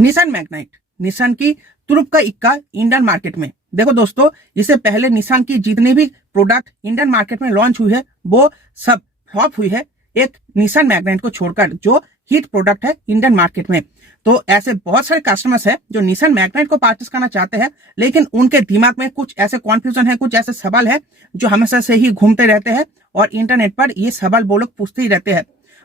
Nissan Magnite, Nissan की तुरुप का इक्का इंडियन मार्केट में। देखो दोस्तों, इससे पहले निसान की जितनी भी प्रोडक्ट इंडियन मार्केट में लॉन्च हुई है वो सब फ्लॉप हुई है, एक निसान मैग्नाइट को छोड़कर, जो हिट प्रोडक्ट है इंडियन मार्केट में। तो ऐसे बहुत सारे कस्टमर्स हैं जो निसान मैग्नाइट को परचेस करना चाहते हैं, लेकिन उनके दिमाग में कुछ ऐसे कॉन्फ्यूजन है, कुछ ऐसे सवाल है जो हमेशा से ही घूमते रहते हैं और इंटरनेट पर ये सवाल वो लोग पूछते ही रहते हैं।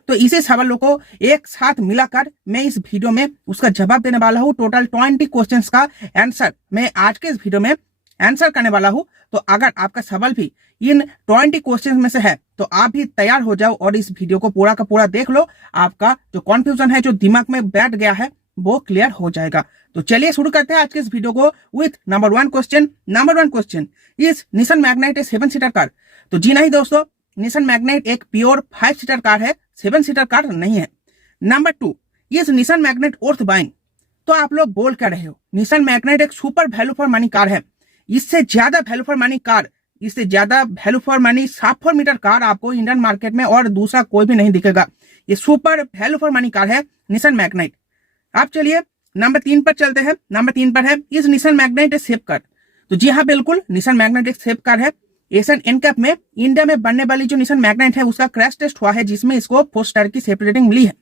तो इसी सवालों को एक साथ मिलाकर मैं इस वीडियो में उसका जवाब देने वाला हूँ। टोटल 20 क्वेश्चंस का आंसर मैं आज के इस वीडियो में आंसर करने वाला हूँ। तो अगर आपका सवाल भी इन 20 क्वेश्चंस में से है तो आप भी तैयार हो जाओ और इस वीडियो को पूरा का पूरा देख लो। आपका जो कॉन्फ्यूजन है, जो दिमाग में बैठ गया है, वो क्लियर हो जाएगा। तो चलिए शुरू करते हैं आज के इस वीडियो को with number 1 question. Number 1 question, is Nissan Magnite A 7 seater car? तो जी नहीं दोस्तों, निसान मैग्नाइट एक प्योर 5 सीटर कार है, 7 सीटर कार नहीं है। Number 2, is Nissan Magnite worth buying? तो आप लोग बोल कर रहे हो निसान मैग्नाइट एक super value for money car है। इससे ज्यादा वैल्यू फॉर मनी कार, इससे ज्यादा value for money 7 metre car आपको इंडियन मार्केट में और दूसरा कोई भी नहीं दिखेगा। ये super value for money car है निसान मैग्नाइट। आप चलिए नंबर 3 पर चलते हैं। नंबर 3 पर है, is Nissan Magnite a safe car? तो जी हाँ बिल्कुल, निसान मैग्नाइट एक सेफ कार है। एशियन एनकैप में इंडिया में बनने वाली जो निसान मैग्नाइट है उसका क्रैश टेस्ट हुआ है, जिसमें इसको 4 स्टार की सेफ्टी रेटिंग मिली है।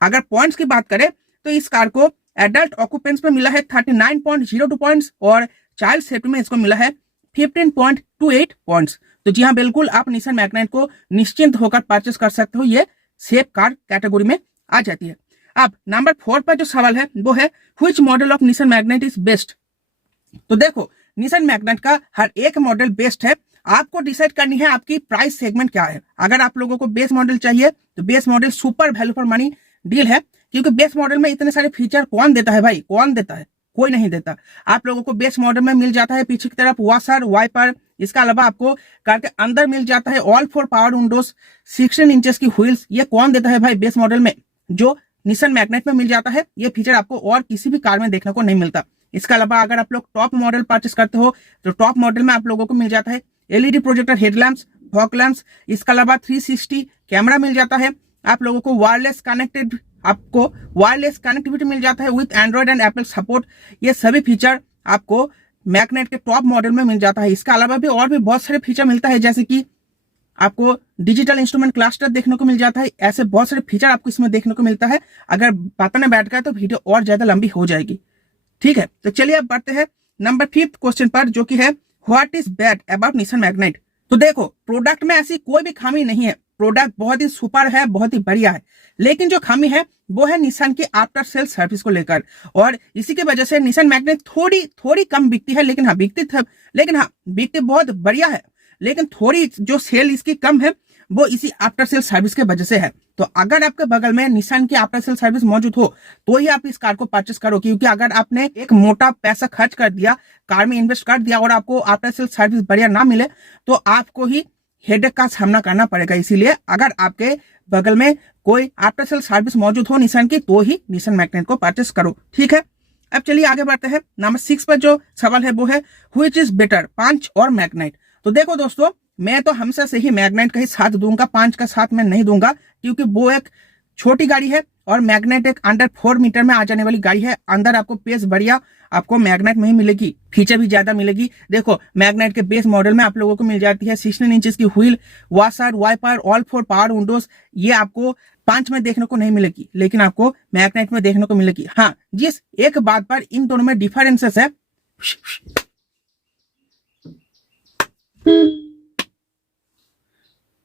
अगर पॉइंट्स की बात करें तो इस कार को एडल्ट ऑक्यूपेंट्स में मिला है 39.02 पॉइंट्स और चाइल्ड सेफ्टी में इसको मिला है 15.28 पॉइंट्स। तो जी हाँ बिल्कुल, आप निसान मैग्नाइट को निश्चिंत होकर परचेस कर सकते हो, ये सेफ कार कैटेगरी में आ जाती है। अब नंबर 4 पर जो सवाल है वो है, which model of Nissan Magnite is best? तो देखो, निसान मैग्नाइट का हर एक मॉडल बेस्ट है। आपको डिसाइड करनी है आपकी प्राइस सेगमेंट क्या है। अगर आप लोगों को बेस मॉडल चाहिए तो base model super value for money deal है, क्योंकि बेस मॉडल में इतने सारे फीचर कौन देता है भाई? कौन देता है? कोई नहीं देता। आप लोगों को बेस मॉडल में मिल जाता है पीछे की तरफ वॉशर, वाइपर, इसके अलावा आपको कार के अंदर मिल जाता है ऑल 4 पावर विंडोज, 16 इंचेस की व्हील्स। ये कौन देता है भाई बेस मॉडल में? जो निसान मैग्नाइट में मिल जाता है। ये फीचर आपको और किसी भी कार में देखने को नहीं मिलता। इसके अलावा अगर आप लोग टॉप मॉडल परचेस करते हो तो टॉप मॉडल में आप लोगों को मिल जाता है LED projector headlamps, fog lamps, इसके अलावा 360 कैमरा मिल जाता है। आप लोगों को वायरलेस कनेक्टिविटी मिल जाता है with Android and Apple support. ये सभी फीचर आपको मैग्नाइट के टॉप मॉडल में मिल जाता है। इसके अलावा भी और भी बहुत सारे फीचर मिलता है, जैसे कि आपको डिजिटल इंस्ट्रूमेंट क्लस्टर देखने को मिल जाता है। ऐसे बहुत सारे फीचर आपको इसमें देखने को मिलता है। अगर बताने बैठ गए तो वीडियो और ज्यादा लंबी हो जाएगी। ठीक है, तो चलिए अब बढ़ते हैं नंबर 5 क्वेश्चन पर, जो कि है, what is bad about Nissan Magnite? तो देखो, प्रोडक्ट में ऐसी कोई भी खामी नहीं है। प्रोडक्ट बहुत ही सुपर है, बहुत ही बढ़िया है, लेकिन जो खामी है वो है निसान की आफ्टर सेल सर्विस को लेकर। और इसी की वजह से निसान मैग्नाइट थोड़ी कम बिकती है, लेकिन बिकती बहुत बढ़िया है, लेकिन थोड़ी जो सेल इसकी कम है वो इसी आफ्टर सेल सर्विस के वजह से है। तो अगर आपके बगल में निसान की आफ्टर सेल सर्विस मौजूद हो तो ही आप इस कार को परचेस करो, क्योंकि अगर आपने एक मोटा पैसा खर्च कर दिया, कार में इन्वेस्ट कर दिया और आपको आफ्टर सेल सर्विस बढ़िया ना मिले तो आपको ही हेडेक का सामना करना पड़ेगा। इसीलिए अगर आपके बगल में कोई आफ्टर सेल सर्विस मौजूद हो निसान की तो ही निसान मैग्नाइट को परचेस करो। ठीक है, अब चलिए आगे बढ़ते हैं। नंबर 6 पर जो सवाल है वो है, व्हिच इज बेटर, पंच और मैग्नाइट? तो देखो दोस्तों, मैं तो हमेशा से ही मैग्नाइट का ही साथ दूंगा, पंच का साथ मैं नहीं दूंगा, क्योंकि वो एक छोटी गाड़ी है और मैग्नाइट एक अंडर 4 मीटर में आ जाने वाली गाड़ी है। अंदर आपको पेस बढ़िया आपको मैग्नाइट में ही मिलेगी, फीचर भी ज्यादा मिलेगी। देखो, मैग्नाइट के बेस मॉडल में आप लोगों को मिल जाती है 16 इंचेस की wheel, washer, wiper, all 4 power windows. ये आपको पंच में देखने को नहीं मिलेगी, लेकिन आपको मैग्नाइट में देखने को मिलेगी। हाँ, जिस एक बात पर इन दोनों में डिफरेंसेस है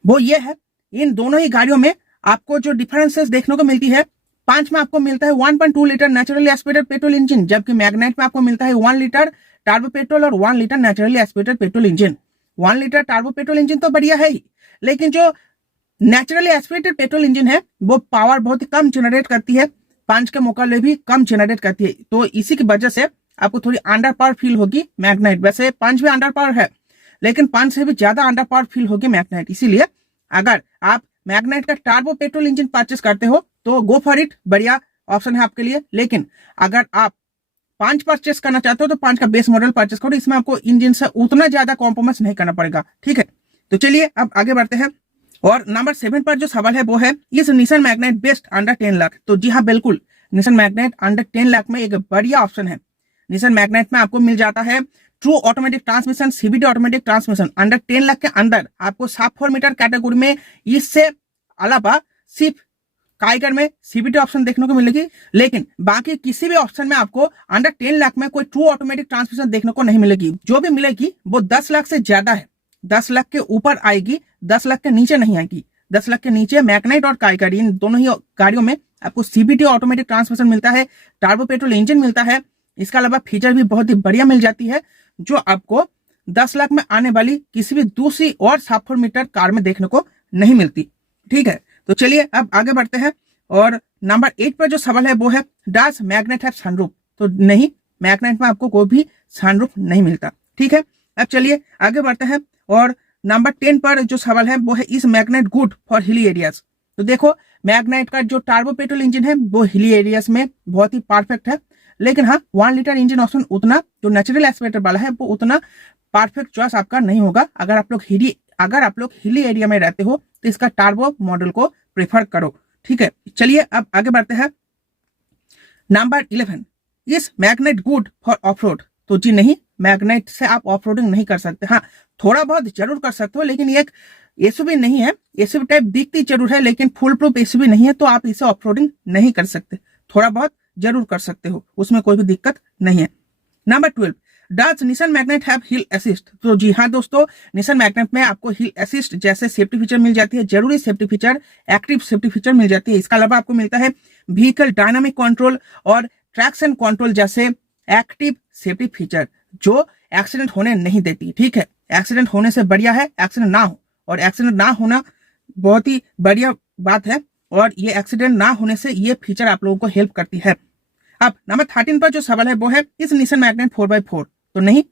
वो ये है, इन दोनों ही गाड़ियों में आपको जो डिफरेंसेस देखने को मिलती है, पंच में आपको मिलता है 1.2 litre naturally aspirated petrol engine, जबकि मैग्नाइट में आपको मिलता है 1 लीटर टर्बो पेट्रोल और 1 litre naturally aspirated petrol engine. 1 litre turbo petrol engine तो बढ़िया है ही, लेकिन जो नेचुरली एस्पिरेटेड पेट्रोल इंजन है वो पावर बहुत ही कम जनरेट करती है, पंच के मुकाबले भी कम जनरेट करती है। तो इसी की वजह से आपको थोड़ी अंडर पावर फील होगी मैग्नाइट। वैसे पंच भी अंडर पावर है, लेकिन पंच से भी ज्यादा अंडर पावर फील होगी मैग्नाइट। इसीलिए अगर आप मैग्नाइट का टर्बो पेट्रोल इंजन परचेस करते हो तो गो फॉर इट, बढ़िया ऑप्शन है आपके लिए। लेकिन अगर आप पंच परचेस करना चाहते हो तो पंच का बेस मॉडल परचेस करो, इसमें आपको इंजन से उतना ज्यादा कॉम्प्रोमाइज नहीं करना पड़ेगा। ठीक है, तो चलिए अब आगे बढ़ते हैं। और नंबर 7 पर जो सवाल है वो है, इस Nissan Magnite best under 10 lakh? तो जी हाँ बिल्कुल, निसान मैग्नेट अंडर 10 लाख में एक बढ़िया ऑप्शन है। निसान मैग्नेट में आपको मिल जाता है true automatic transmission, CBT automatic transmission under 10 lakh के अंदर आपको सब 4 मीटर कैटेगरी में। इससे अलावा सिर्फ काइगर में सीबीटी ऑप्शन देखने को मिलेगी, लेकिन बाकी किसी भी ऑप्शन में आपको अंडर 10 लाख में कोई ट्रू ऑटोमेटिक ट्रांसमिशन देखने को नहीं मिलेगी। जो भी मिलेगी वो 10 लाख से ज्यादा है, 10 लाख के ऊपर आएगी, 10 लाख के नीचे नहीं आएगी। 10 लाख के नीचे मैग्नेट और काइगर इन दोनों ही गाड़ियों में आपको सीबीटी ऑटोमेटिक ट्रांसमिशन मिलता है, टर्बो पेट्रोल इंजन मिलता है। इसके अलावा फीचर भी बहुत ही बढ़िया मिल जाती है, जो आपको 10 लाख में आने वाली किसी भी दूसरी और 4 मीटर कार में देखने को नहीं मिलती। ठीक है, तो चलिए अब आगे बढ़ते हैं। और नंबर 8 पर जो सवाल है वो है डज मैग्नेट हैव सनरूफ। तो नहीं, मैग्नेट में आपको कोई भी सनरूफ नहीं मिलता। ठीक है, अब चलिए आगे बढ़ते हैं। और नंबर 10 पर जो सवाल है वो है is magnet good for hilly areas. तो देखो, मैग्नेट का जो टर्बो पेट्रोल इंजन है वो हिली एरियाज में बहुत ही परफेक्ट है, लेकिन हाँ 1 लीटर इंजन ऑप्शन उतना जो नेचुरल एस्पिरेटर वाला है वो उतना परफेक्ट चॉइस आपका नहीं होगा। अगर आप लोग हिली एरिया में रहते हो तो इसका टर्बो मॉडल को प्रेफर करो। ठीक है, चलिए अब आगे बढ़ते हैं। Number 11 is magnet good for of road. तो जी नहीं, मैग्नेट से आप ऑफ रोडिंग नहीं कर सकते। हाँ, थोड़ा बहुत जरूर कर सकते हो, लेकिन ये एक एसयूवी नहीं है। एसयूवी टाइप दिखती जरूर है, लेकिन फुल प्रूफ एसयूवी नहीं है, तो आप इसे ऑफ रोडिंग नहीं कर सकते। थोड़ा बहुत जरूर कर सकते हो, उसमें कोई भी दिक्कत नहीं है। Number 12 does Nissan Magnite have hill assist. तो जी हाँ दोस्तों, निसान मैग्नेट में आपको हिल असिस्ट जैसे सेफ्टी फीचर मिल जाती है, जरूरी safety feature, active safety feature मिल जाती है। इसके अलावा आपको मिलता है व्हीकल डायनामिक कंट्रोल और ट्रैक्शन कंट्रोल जैसे एक्टिव सेफ्टी फीचर, जो एक्सीडेंट होने नहीं देती। ठीक है, एक्सीडेंट होने से बढ़िया है एक्सीडेंट ना हो, और एक्सीडेंट ना होना बहुत ही बढ़िया बात है, और ये एक्सीडेंट ना होने से ये फीचर आप लोगों को हेल्प करती है। अब नंबर 13 पर जो सवाल है वो है इस निसान मैग्नेट 4x4। तो नहीं,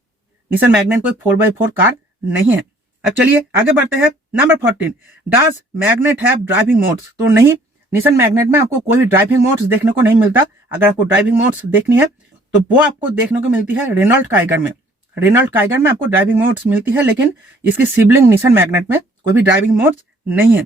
निसान मैग्नेट कोई 4x4 कार नहीं है। अब चलिए आगे बढ़ते हैं। Number 14 does magnet have driving modes. तो नहीं, निसान मैग्नेट में आपको कोई भी ड्राइविंग मोड्स देखने को नहीं मिलता। अगर आपको ड्राइविंग मोड्स देखनी है तो वो आपको देखने को मिलती है रेनॉल्ट काइगर में। रेनॉल्ट काइगर में आपको ड्राइविंग मोड्स मिलती है, लेकिन इसकी सिबलिंग निसान मैग्नेट में कोई भी ड्राइविंग मोड्स नहीं है।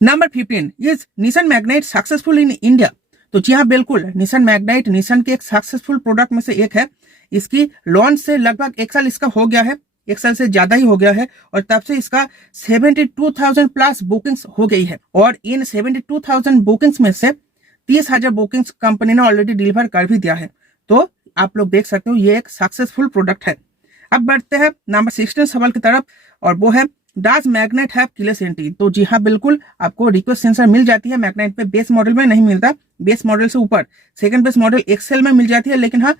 Number 15 is Nissan magnet successful in India. तो जी हाँ बिल्कुल, निसान मैग्नेट निसान के एक सक्सेसफुल प्रोडक्ट में से एक है। इसकी लॉन्च से लगभग 1 साल इसका हो गया है, 1 साल से ज्यादा ही हो गया है, और तब से इसका 72,000 प्लस बुकिंग्स हो गई है। और इन 72,000 बुकिंग्स में से 30,000 बुकिंग्स कंपनी ने ऑलरेडी डिलीवर कर भी दिया है। तो आप लोग देख सकते हो ये एक सक्सेसफुल प्रोडक्ट है। अब बढ़ते हैं नंबर 16 सवाल की तरफ, और वो है does magnet have keyless entry. तो जी हाँ बिल्कुल, आपको रिक्वेस्ट सेंसर मिल जाती है मैग्नेट पे। बेस मॉडल में नहीं मिलता, बेस मॉडल से ऊपर सेकंड बेस मॉडल एक्सेल में मिल जाती है, लेकिन हाँ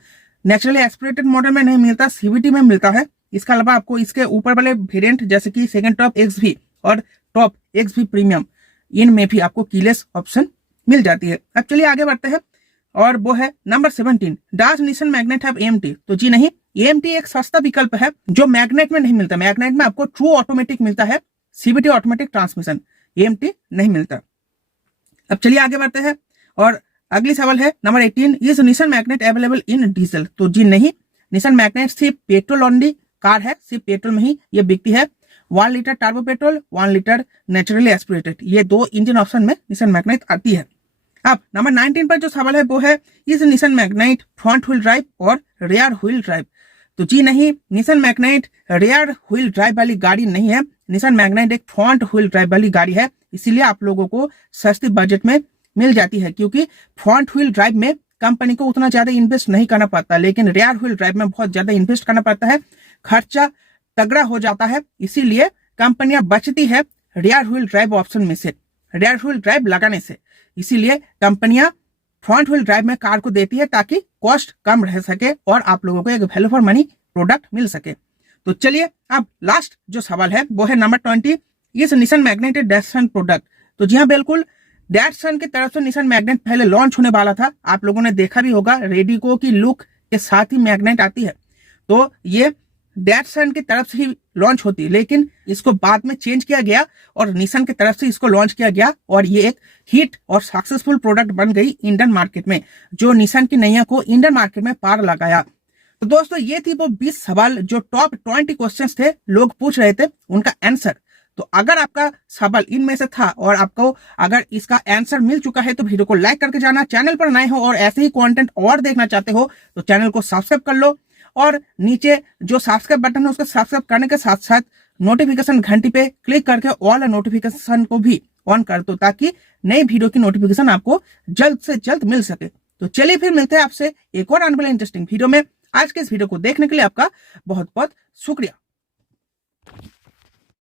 नेचुरली एस्पिरेटेड मॉडल में नहीं मिलता, सीवीटी में मिलता है। इसके अलावा आपको इसके ऊपर वाले वेरिएंट जैसे कि सेकंड टॉप XV और टॉप XV प्रीमियम, इनमें भी आपको कीलेस ऑप्शन मिल जाती है। अब चलिए आगे बढ़ते हैं, और वो है number 17 does Nissan Magnite have AMT। तो जी नहीं, AMT एक सस्ता विकल्प है जो मैग्नेट में नहीं मिलता। मैग्नेट में आपको ट्रू ऑटोमेटिक मिलता है, सीबीटी ऑटोमेटिक ट्रांसमिशन, AMT नहीं मिलता। अब चलिए आगे बढ़ते हैं, और अगली सवाल है number 18 is Nissan magnet available in diesel. तो जी नहीं, निसान मैग्नेट सिर्फ पेट्रोल ओनली कार है, सिर्फ पेट्रोल में ही ये बिकती है। 1 litre turbo petrol, 1 litre naturally aspirated, ये 2 इंजन ऑप्शन में निसान मैग्नेट आती है। अब नंबर 19 पर जो सवाल है वो है is Nissan magnet front wheel drive और रियर व्हील ड्राइव। तो जी नहीं, Nissan magnet rear wheel drive वाली गाड़ी नहीं है। निसान मैग्नेट एक फ्रंट व्हील ड्राइव वाली गाड़ी है, इसीलिए आप लोगों को सस्ती बजट में मिल जाती है, क्योंकि फ्रंट व्हील ड्राइव में कंपनी को उतना ज्यादा इन्वेस्ट नहीं करना पड़ता, लेकिन रियर व्हील ड्राइव में बहुत ज्यादा इन्वेस्ट करना पड़ता है, खर्चा तगड़ा हो जाता है। इसीलिए कंपनियां बचती है रियर व्हील ड्राइव ऑप्शन में से, रियर व्हील ड्राइव लगाने से। इसीलिए कंपनियां फ्रंट व्हील ड्राइव में कार को देती है ताकि कॉस्ट कम रह सके और आप लोगों को एक वैल्यू फॉर मनी प्रोडक्ट मिल सके। तो चलिए अब लास्ट जो सवाल है वो है number 20 is Nissan magnet Datsun product. तो जी हाँ बिल्कुल, डैटसन की तरफ से निसान मैग्नेट पहले लॉन्च होने वाला था। आप लोगों ने देखा भी होगा, रेडिको की लुक के साथ ही मैग्नेट आती है। तो ये डैटसन की तरफ से ही लॉन्च होती है, लेकिन इसको बाद में चेंज किया गया और निसान की तरफ से इसको लॉन्च किया गया, और ये एक हिट और सक्सेसफुल प्रोडक्ट बन गई इंडियन मार्केट में, जो निसान की नैया को इंडियन मार्केट में पार लगाया। तो दोस्तों ये थी वो 20 सवाल जो टॉप 20 क्वेश्चंस थे, लोग पूछ रहे थे, उनका आंसर तो अगर आपका सवाल इनमें से था और आपको अगर इसका आंसर मिल चुका है तो वीडियो को लाइक करके जाना। चैनल पर नए हो और ऐसे ही कंटेंट और देखना चाहते हो तो चैनल को सब्सक्राइब कर लो और नीचे जो सब्सक्राइब बटन है उसको सब्सक्राइब करने के साथ साथ नोटिफिकेशन घंटी पे क्लिक करके ऑल नोटिफिकेशन को भी ऑन कर दो ताकि नई वीडियो की नोटिफिकेशन आपको जल्द से जल्द मिल सके। तो चलिए फिर मिलते हैं आपसे एक और आने वाले इंटरेस्टिंग वीडियो में। आज के इस वीडियो को देखने के लिए आपका बहुत बहुत शुक्रिया।